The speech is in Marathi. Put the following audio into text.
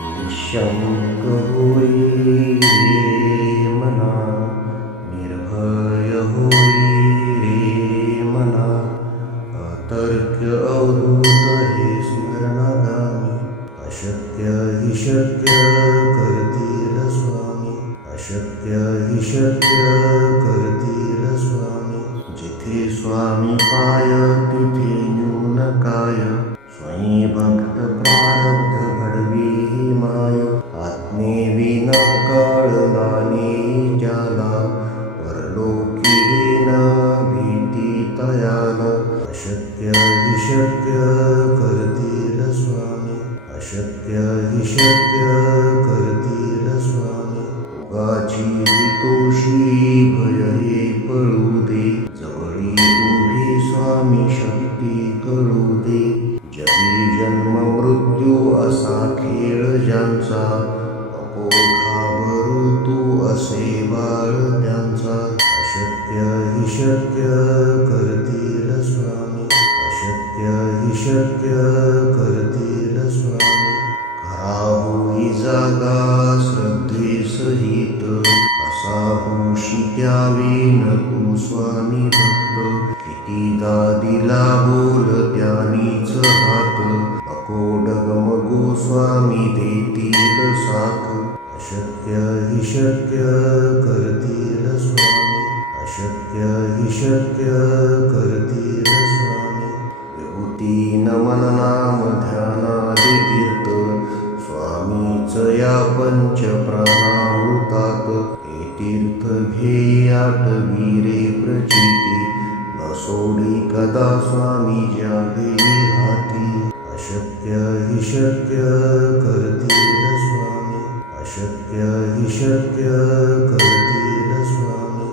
निशंक होई रे मना, निर्भय होई रे मना, अतर्क्य अवधूत हे स्मरणागामी, अशक्य हि शक्य करतील स्वामी, अशक्य हि शक्य करतील स्वामी. जिथे स्वामी पाय तिथे न्यून काय, स्वयं भक्त प्रारब्ध घडवी ही माय. आत्मेविन कळलाने ज्याला, परलोकी न भीती तयाला. अशक्य हि शक्य करतील स्वामी, अशक्य हि शक्य करतील स्वामी. उगाची भीतोषी भय हे पळू दे, जवळी उभी स्वामी शक्ती कळू दे. जगी जन्म मृत्यू असा खेळ ज्यांचा, नको घाबरू तू असे बाळ त्यांचा. अशक्य हि शक्य करतील स्वामी, अशक्य हि शक्य करतील स्वामी. खरा होई जागा श्रद्धे सहित, असा होशी द्यावी न तू स्वामी भक्त. कितीदा दिला बोल त्यानीच हात, नको डगमगू स्वामी देतील साथ. अशक्य हि शक्य करतील स्वामी, अशक्य हि शक्य करतील स्वामी. विभूती नमन नाम ध्यानादि तीर्थ, स्वामीच या पंच प्राणामृतात. हे तीर्थ घेई आठवी रे प्रचिती, न सोडी कदा स्वामी ज्या घेई हाती. अशक्य हि शक्य करतील स्वामी, अशक्य हि शक्य करतील स्वामी.